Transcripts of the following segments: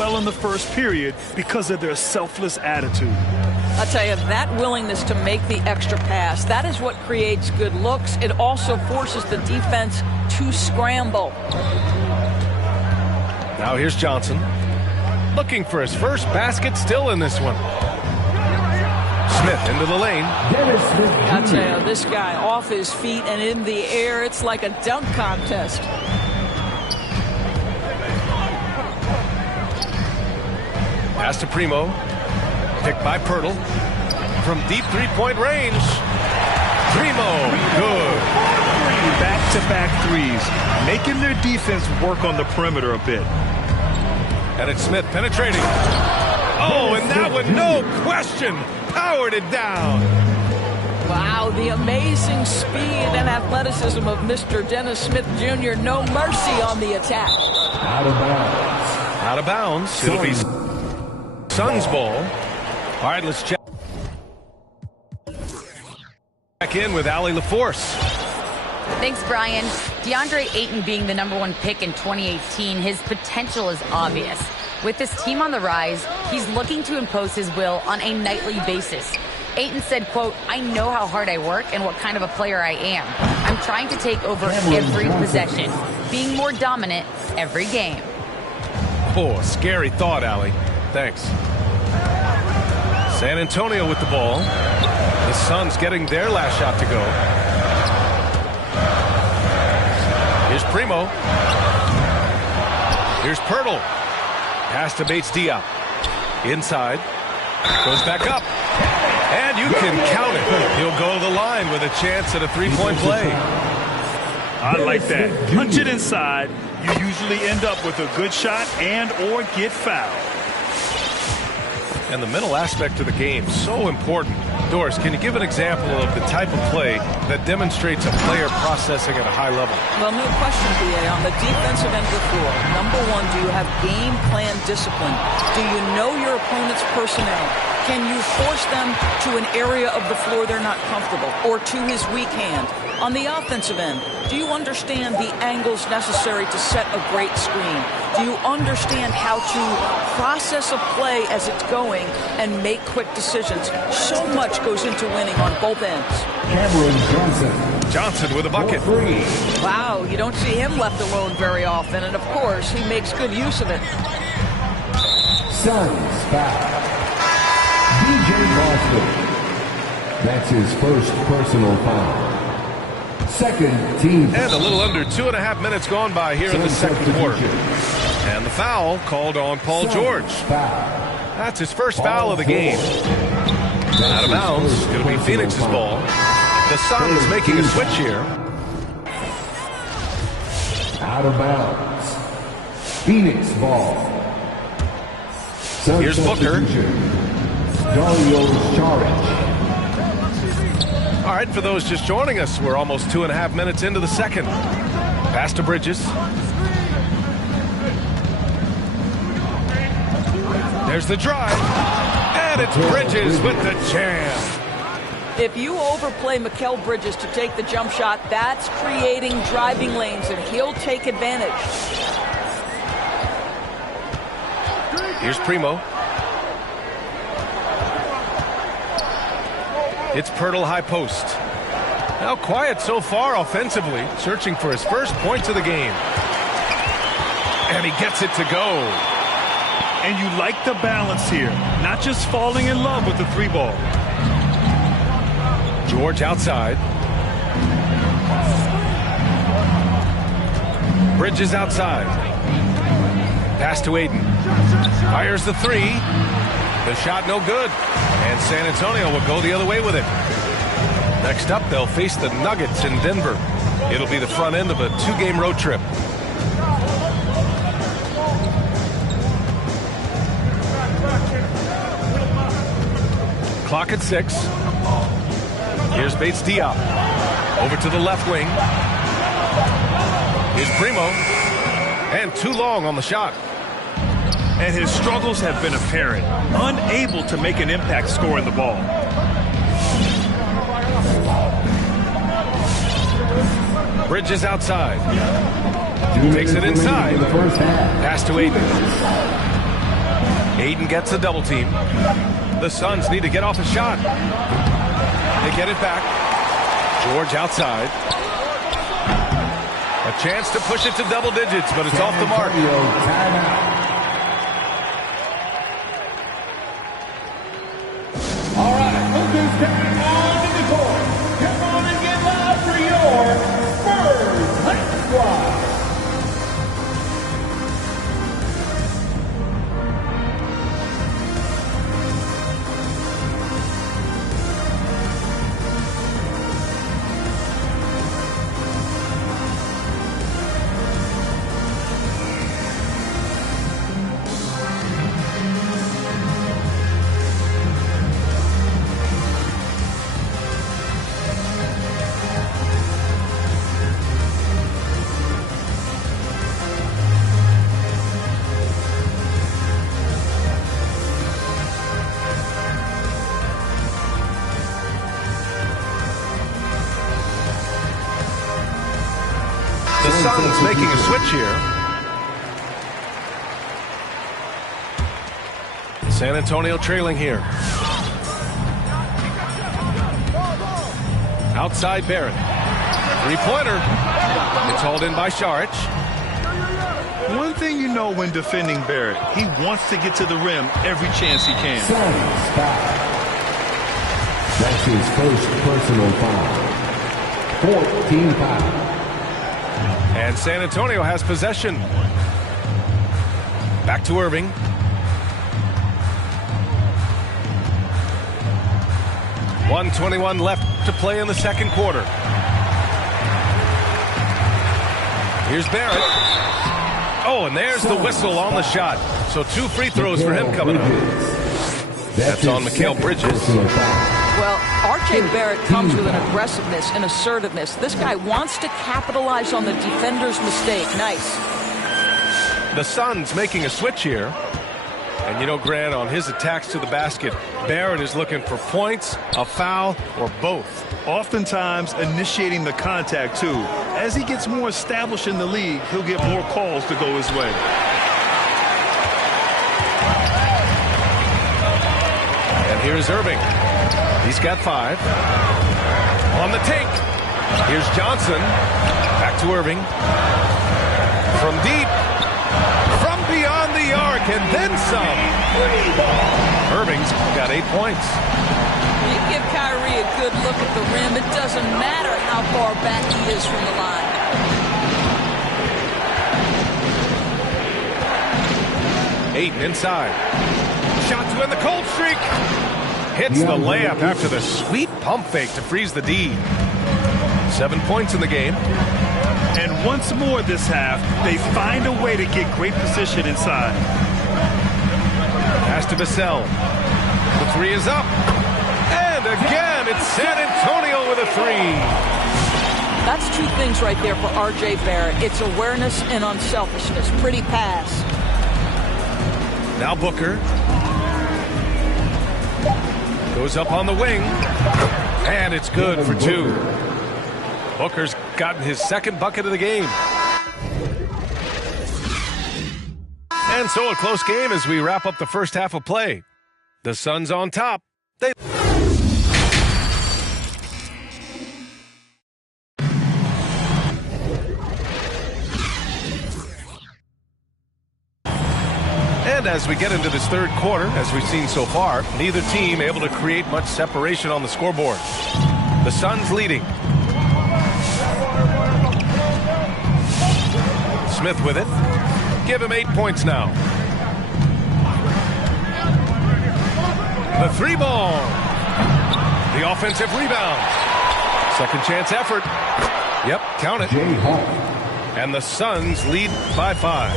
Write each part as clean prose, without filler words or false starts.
well in the first period because of their selfless attitude. I'll tell you, that willingness to make the extra pass, that is what creates good looks. It also forces the defense to scramble. Now here's Johnson. Looking for his first basket, still in this one. Smith into the lane. I'll tell you, this guy off his feet and in the air, it's like a dunk contest. Pass to Primo. Picked by Pirtle. From deep three-point range. Primo, good. Back-to-back threes, making their defense work on the perimeter a bit. And it's Smith penetrating. Oh, and that one, no question, powered it down. Wow, the amazing speed and athleticism of Mr. Dennis Smith Jr. No mercy on the attack. Out of bounds. Out of bounds. It'll be Suns ball. All right, let's check. Back in with Allie LaForce. Thanks, Brian. DeAndre Ayton being the #1 pick in 2018, his potential is obvious. With this team on the rise, he's looking to impose his will on a nightly basis. Ayton said, quote, "I know how hard I work and what kind of a player I am. I'm trying to take over every possession, being more dominant every game." Oh, scary thought, Allie. Thanks. San Antonio with the ball. The Suns getting their last shot to go. Here's Primo. Here's Pirtle. Pass to Bates-Diop. Inside. Goes back up. And you can count it. He'll go to the line with a chance at a three-point play. I like that. Punch it inside. You usually end up with a good shot and or get fouled. And the mental aspect of the game, so important. Doris, can you give an example of the type of play that demonstrates a player processing at a high level? Well, no question, B.A. On the defensive end of the floor, number one, do you have game plan discipline? Do you know your opponent's personnel? Can you force them to an area of the floor they're not comfortable or to his weak hand? On the offensive end, do you understand the angles necessary to set a great screen? Do you understand how to process a play as it's going and make quick decisions? So much goes into winning on both ends. Johnson with a bucket. Wow, you don't see him left alone very often, and of course, he makes good use of it. Suns foul. DJ Boston. That's his first personal foul. Second team. And a little under 2.5 minutes gone by here in the second quarter. And the foul called on Paul George. That's his first foul of the game. Out of bounds. It'll be Phoenix's ball. The Suns making a switch here. Out of bounds. Phoenix ball. Here's Booker. Dario Saric. All right, for those just joining us, we're almost 2.5 minutes into the second. Pass to Bridges. There's the drive. And it's Bridges with the jam. If you overplay Mikal Bridges to take the jump shot, that's creating driving lanes, and he'll take advantage. Here's Primo. It's Pirtle high post. Now quiet so far offensively, searching for his first points of the game. And he gets it to go. And you like the balance here, not just falling in love with the three ball. George outside. Bridges outside. Pass to Ayton. Fires the three. The shot no good. And San Antonio will go the other way with it. Next up, they'll face the Nuggets in Denver. It'll be the front end of a 2-game road trip. Clock at 6. Here's Bates-Diop. Over to the left wing. Here's Primo. And too long on the shot. And his struggles have been apparent. Unable to make an impact scoring the ball. Bridges outside. Takes it inside. Pass to Ayton. Aiden gets a double team. The Suns need to get off a shot. They get it back. George outside. A chance to push it to double digits, but it's off the mark. All right, look who's coming on to the court. Come on and get loud for your Spurs High Squad. The Suns making a switch here. San Antonio trailing here. Outside Barrett. Three-pointer. It's hauled in by Šarić. One thing you know when defending Barrett, he wants to get to the rim every chance he can. Suns foul. That's his first personal foul. 14 foul. And San Antonio has possession. Back to Irving. .121 left to play in the second quarter. Here's Barrett. Oh, and there's the whistle on the shot. So 2 free throws for him coming up. That's on Mikal Bridges. Well, R.J. Barrett comes with an aggressiveness and assertiveness. This guy wants to capitalize on the defender's mistake. Nice. The Suns making a switch here. And you know, Grant, on his attacks to the basket, Barrett is looking for points, a foul, or both. Oftentimes initiating the contact, too. As he gets more established in the league, he'll get more calls to go his way. And here's Irving. He's got 5. On the take. Here's Johnson. Back to Irving. From deep. From beyond the arc, and then some. Irving's got 8 points. You give Kyrie a good look at the rim. It doesn't matter how far back he is from the line. Aiden inside. Shot to end the cold streak. Hits the layup after the sweet pump fake to freeze the D. 7 points in the game. And once more this half, they find a way to get great position inside. Pass to Vassell. The 3 is up. And again, it's San Antonio with a 3. That's 2 things right there for R.J. Barrett. It's awareness and unselfishness. Pretty pass. Now Booker. Goes up on the wing. And it's good for 2. Booker's gotten his second bucket of the game. And so a close game as we wrap up the first half of play. The Suns on top. And as we get into this third quarter, as we've seen so far, neither team able to create much separation on the scoreboard. The Suns leading. Smith with it. Give him 8 points now. The 3-ball. The offensive rebound. Second chance effort. Yep, count it. And the Suns lead by 5.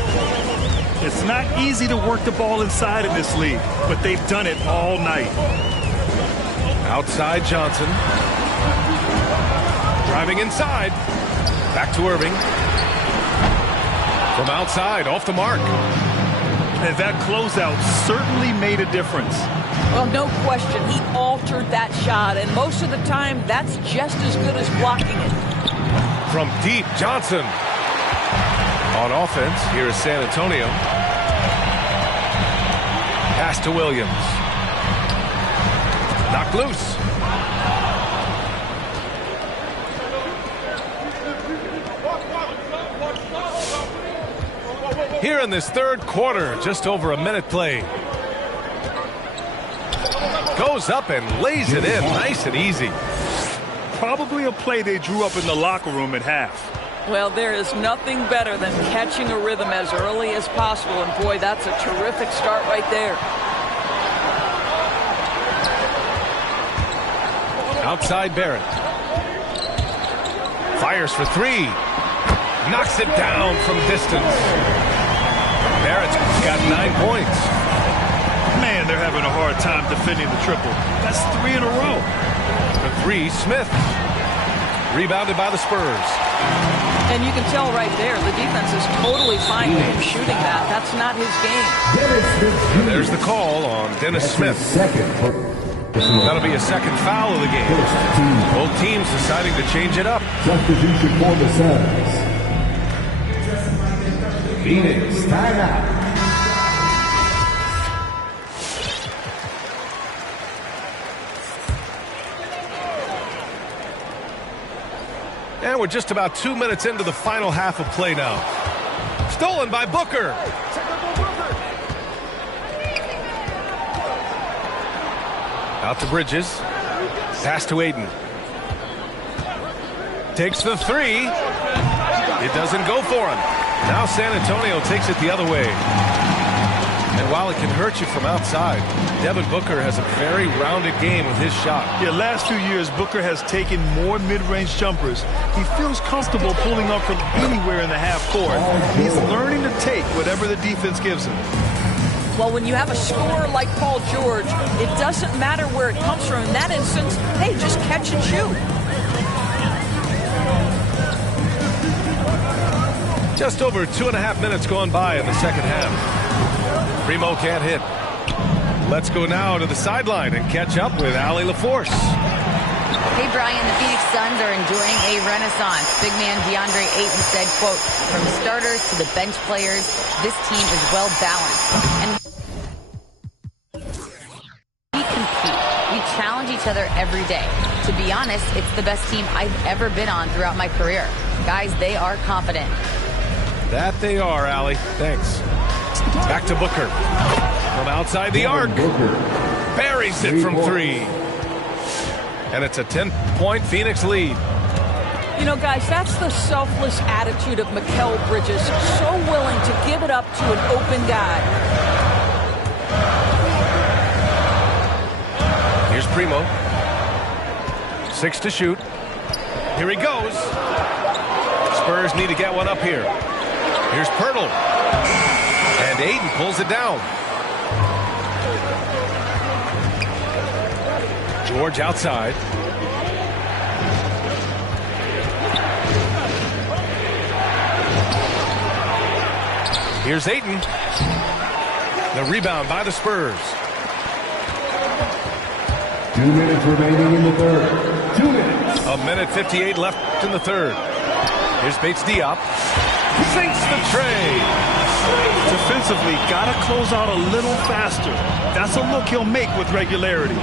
It's not easy to work the ball inside in this league, but they've done it all night. Outside Johnson. Driving inside. Back to Irving. From outside, off the mark. And that closeout certainly made a difference. Well, no question. He altered that shot, and most of the time, that's just as good as blocking it. From deep, Johnson. On offense, here is San Antonio. Pass to Williams. Knocked loose. Here in this third quarter, just over a minute played. Goes up and lays it in, nice and easy. Probably a play they drew up in the locker room at half. Well, there is nothing better than catching a rhythm as early as possible, and boy, that's a terrific start right there. Outside Barrett. Fires for three. Knocks it down from distance. Barrett's got 9 points. Man, they're having a hard time defending the triple. That's 3 in a row. For three, Smith. Rebounded by the Spurs. And you can tell right there, the defense is totally fine with him shooting that. That's not his game. And there's the call on Dennis Smith. That'll be a second foul of the game. Both teams deciding to change it up. Substitution for the Suns. Phoenix, timeout. And we're just about 2 minutes into the final half of play now. Stolen by Booker. Out to Bridges. Pass to Aiden. Takes the three. It doesn't go for him. Now San Antonio takes it the other way. And while it can hurt you from outside, Devin Booker has a very rounded game with his shot. Yeah, last few years, Booker has taken more mid-range jumpers. He feels comfortable pulling up from anywhere in the half court. He's learning to take whatever the defense gives him. Well, when you have a scorer like Paul George, it doesn't matter where it comes from. In that instance, hey, just catch and shoot. Just over 2.5 minutes gone by in the second half. Primo can't hit. Let's go now to the sideline and catch up with Allie LaForce. Hey, Brian, the Phoenix Suns are enjoying a renaissance. Big man DeAndre Ayton said, quote, from starters to the bench players, this team is well balanced. And we compete. We challenge each other every day. To be honest, it's the best team I've ever been on throughout my career. Guys, they are confident. That they are, Allie. Thanks. Back to Booker. From outside the arc. Buries it from three. And it's a 10-point Phoenix lead. You know, guys, that's the selfless attitude of Mikal Bridges. So willing to give it up to an open guy. Here's Primo. 6 to shoot. Here he goes. Spurs need to get one up here. Here's Pirtle. And Aiden pulls it down. George outside. Here's Aiden. The rebound by the Spurs. 2 minutes remaining in the third. 2 minutes. A minute 58 left in the third. Here's Bates Diop. Sinks the tray. Defensively, got to close out a little faster. That's a look he'll make with regularity.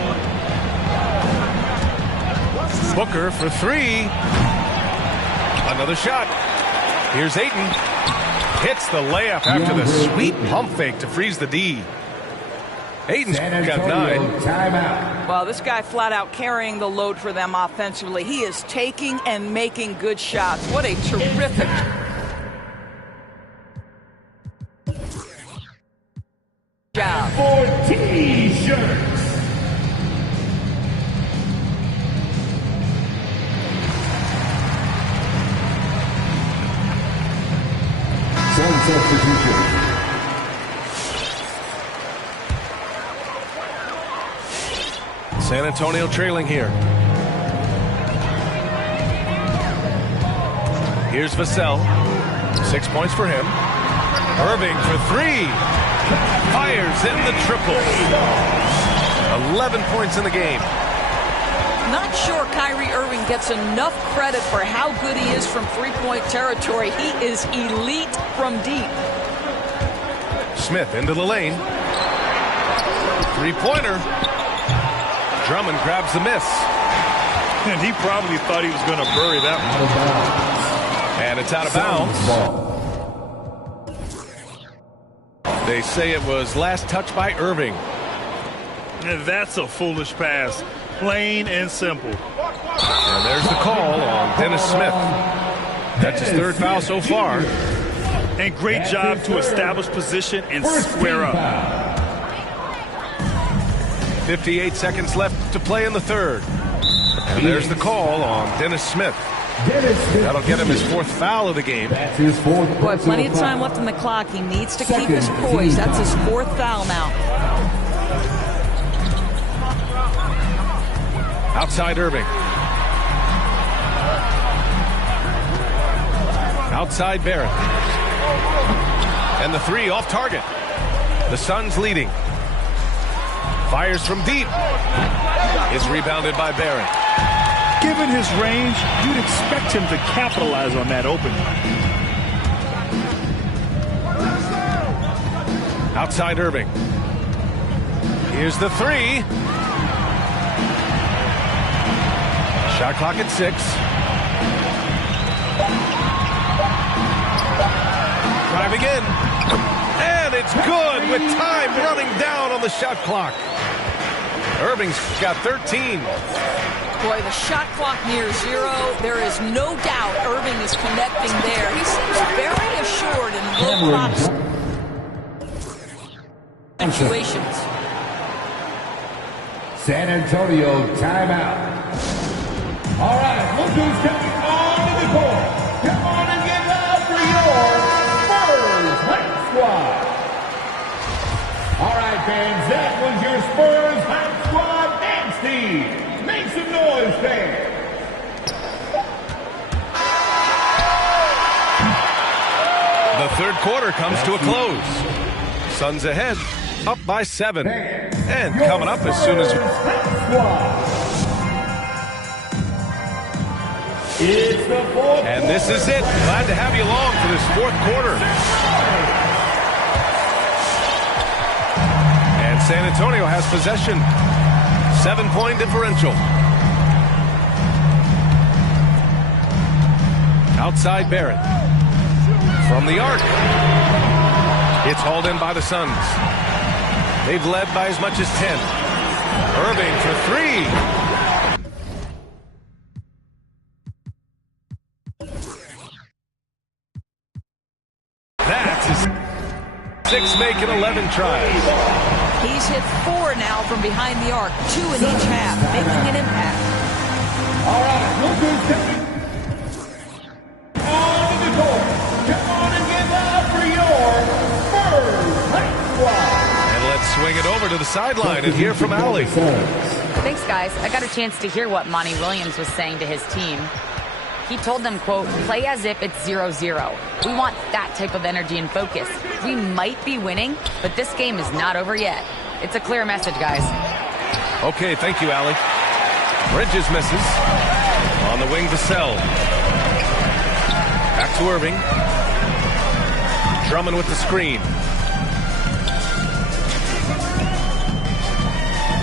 Booker for three. Another shot. Here's Ayton. Hits the layup after the sweet pump fake to freeze the D. Ayton's got 9. Timeout. Well, this guy flat out carrying the load for them offensively. He is taking and making good shots. What a terrific job. 4 T-shirts. Some substitution. San Antonio trailing here. Here's Vassell. 6 points for him. Irving for three. Fires in the triple. 11 points in the game. Not sure Kyrie Irving gets enough credit for how good he is from three-point territory. He is elite from deep. Smith into the lane. Three-pointer. Drummond grabs the miss. And he probably thought he was going to bury that one. And it's out of bounds. They say it was last touched by Irving. And that's a foolish pass. Plain and simple. And there's the call on Dennis Smith. That's his third foul so far. And great job to establish position and square up. 58 seconds left to play in the third. And there's the call on Dennis Smith. That'll get him his fourth foul of the game. Boy, plenty of time left on the clock. He needs to keep his poise. That's his fourth foul now. Outside Irving. Outside Barrett. And the three off target. The Suns leading. Fires from deep. Is rebounded by Barrett. Given his range, you'd expect him to capitalize on that opening. Outside Irving. Here's the three. Shot clock at 6. Driving in. And it's good with time running down on the shot clock. Irving's got 13. Boy, the shot clock near 0. There is no doubt Irving is connecting there. He seems very assured in low-clock situations. San Antonio timeout. All right, look who's coming onto the court. Come on and give up for your Spurs Hype Squad. All right, fans, that was your Spurs Hype Squad dance team. Make some noise, fans. The third quarter comes to a close. Suns ahead, up by 7. And coming up as soon as... It's the fourth. And this is it. Glad to have you along for this fourth quarter. And San Antonio has possession. 7-point differential. Outside Barrett. From the arc. It's hauled in by the Suns. They've led by as much as 10. Irving for 3. That's his 6 making 11 tries. He's hit 4 now from behind the arc, 2 in each half, making an impact. All right, look who's coming onto the court. Come on and give up for your Spurs Hype Squad. And let's swing it over to the sideline and hear from Allie. Thanks, guys. I got a chance to hear what Monty Williams was saying to his team. He told them, quote, play as if it's 0-0. We want that type of energy and focus. We might be winning, but this game is not over yet. It's a clear message, guys. Okay, thank you, Allie. Bridges misses. On the wing, Vassell. Back to Irving. Drummond with the screen.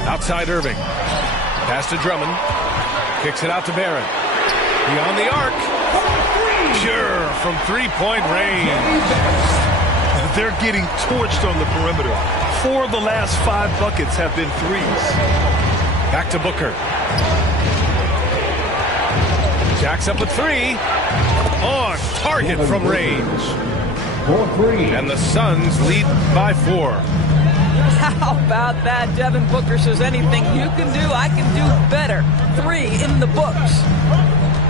Outside Irving. Pass to Drummond. Kicks it out to Barrett. Beyond the arc. Pure from three-point range. They're getting torched on the perimeter. 4 of the last 5 buckets have been threes. Back to Booker. Jacks up a 3. On target from range. And the Suns lead by 4. How about that? Devin Booker says anything you can do, I can do better. 3 in the books.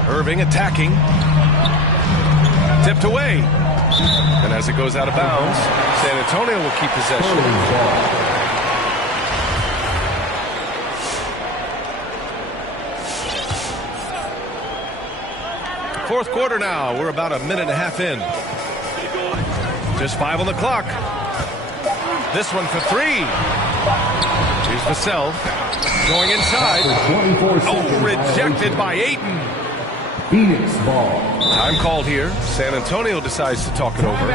Irving attacking. Tipped away. And as it goes out of bounds, San Antonio will keep possession. Fourth quarter now. We're about a minute and a half in. Just 5 on the clock. This one for 3. Here's Vassell. Going inside. Oh, rejected by Ayton. Phoenix ball. Time called here. San Antonio decides to talk it over.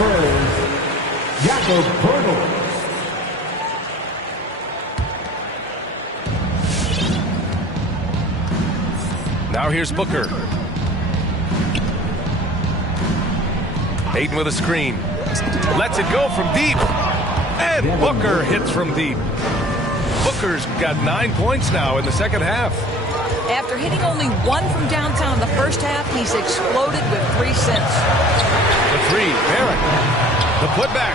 Spurs, Jakob Poeltl. Now here's Booker. Ayton with a screen. Lets it go from deep. And Booker hits from deep. Booker's got 9 points now in the second half. After hitting only one from downtown in the first half, he's exploded with 3 since. The three, Barrett. The putback.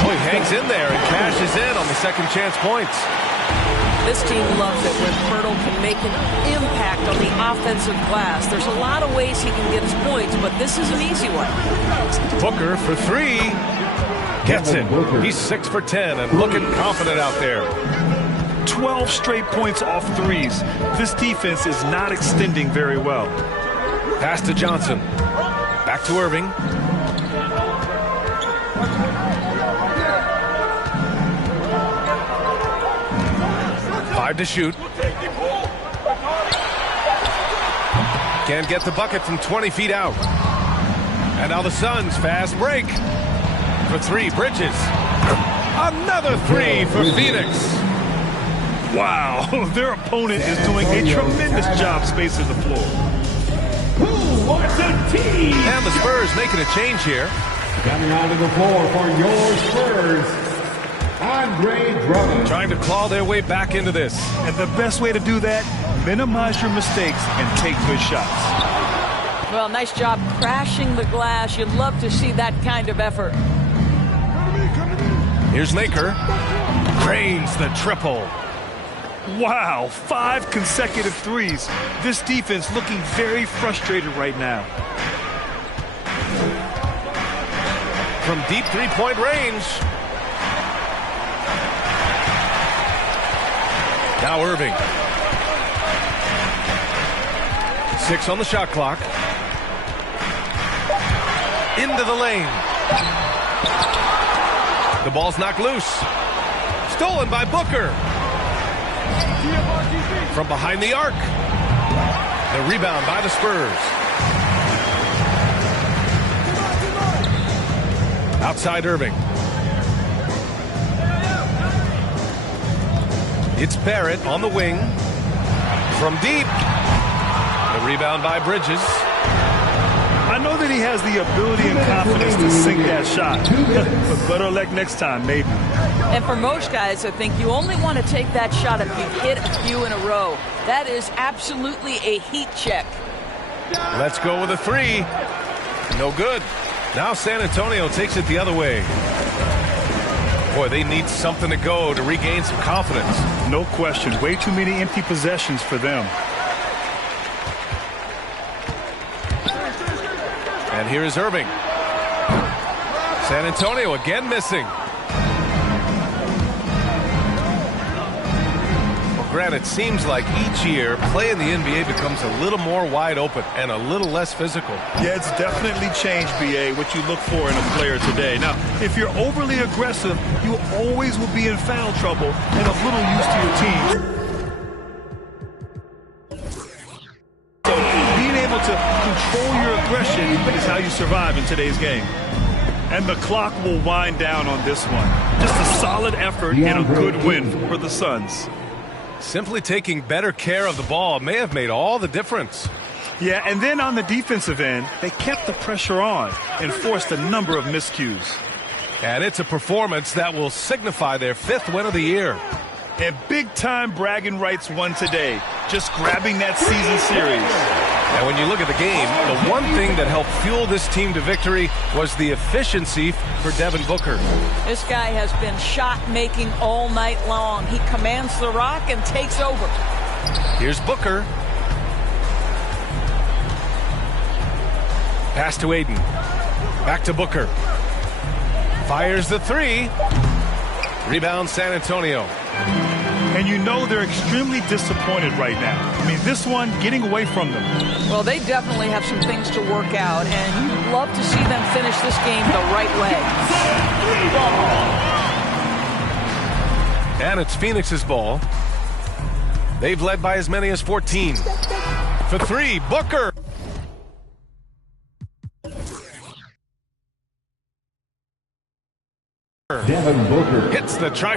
Oh, he hangs in there and cashes in on the second chance points. This team loves it when Poeltl can make an impact on the offensive glass. There's a lot of ways he can get his points, but this is an easy one. Booker for 3. Gets it. He's 6 for 10 and looking confident out there. 12 straight points off threes. This defense is not extending very well. Pass to Johnson. Back to Irving. Five to shoot. Can't get the bucket from 20 feet out. And now the Suns fast break. For 3, Bridges. Another 3 for Phoenix. Wow, their opponent is doing a tremendous job spacing the floor. Who wants a team? And the Spurs making a change here. Coming onto the floor for your Spurs, Andre Drummond. Trying to claw their way back into this. And the best way to do that, minimize your mistakes and take good shots. Well, nice job crashing the glass. You'd love to see that kind of effort. Here's Maker. Drains the triple. Wow, 5 consecutive threes. This defense looking very frustrated right now. From deep three-point range. Now Irving. 6 on the shot clock. Into the lane. The ball's knocked loose. Stolen by Booker. From behind the arc. The rebound by the Spurs. Outside Irving. It's Barrett on the wing. From deep. The rebound by Bridges. I know that he has the ability and confidence to sink that shot. But better luck next time, maybe. And for most guys, I think you only want to take that shot if you've hit a few in a row. That is absolutely a heat check. Let's go with a 3. No good. Now San Antonio takes it the other way. Boy, they need something to go to regain some confidence. No question. Way too many empty possessions for them. And here is Irving. San Antonio again missing. Well, Grant, it seems like each year play in the NBA becomes a little more wide open and a little less physical. Yeah, it's definitely changed, BA, what you look for in a player today. Now, if you're overly aggressive, you always will be in foul trouble and a little used to your team. To control your aggression is how you survive in today's game. And the clock will wind down on this one. Just a solid effort and a good win for the Suns. Simply taking better care of the ball may have made all the difference. Yeah, and then on the defensive end, they kept the pressure on and forced a number of miscues. And it's a performance that will signify their 5th win of the year. And big-time bragging rights won today, just grabbing that season series. And when you look at the game, the one thing that helped fuel this team to victory was the efficiency for Devin Booker. This guy has been shot-making all night long. He commands the rock and takes over. Here's Booker. Pass to Ayton. Back to Booker. Fires the 3. Rebound San Antonio. And you know they're extremely disappointed right now. I mean, this one getting away from them. Well, they definitely have some things to work out, and you'd love to see them finish this game the right way. And it's Phoenix's ball. They've led by as many as 14. For 3, Booker. Devin Booker. Hits the try.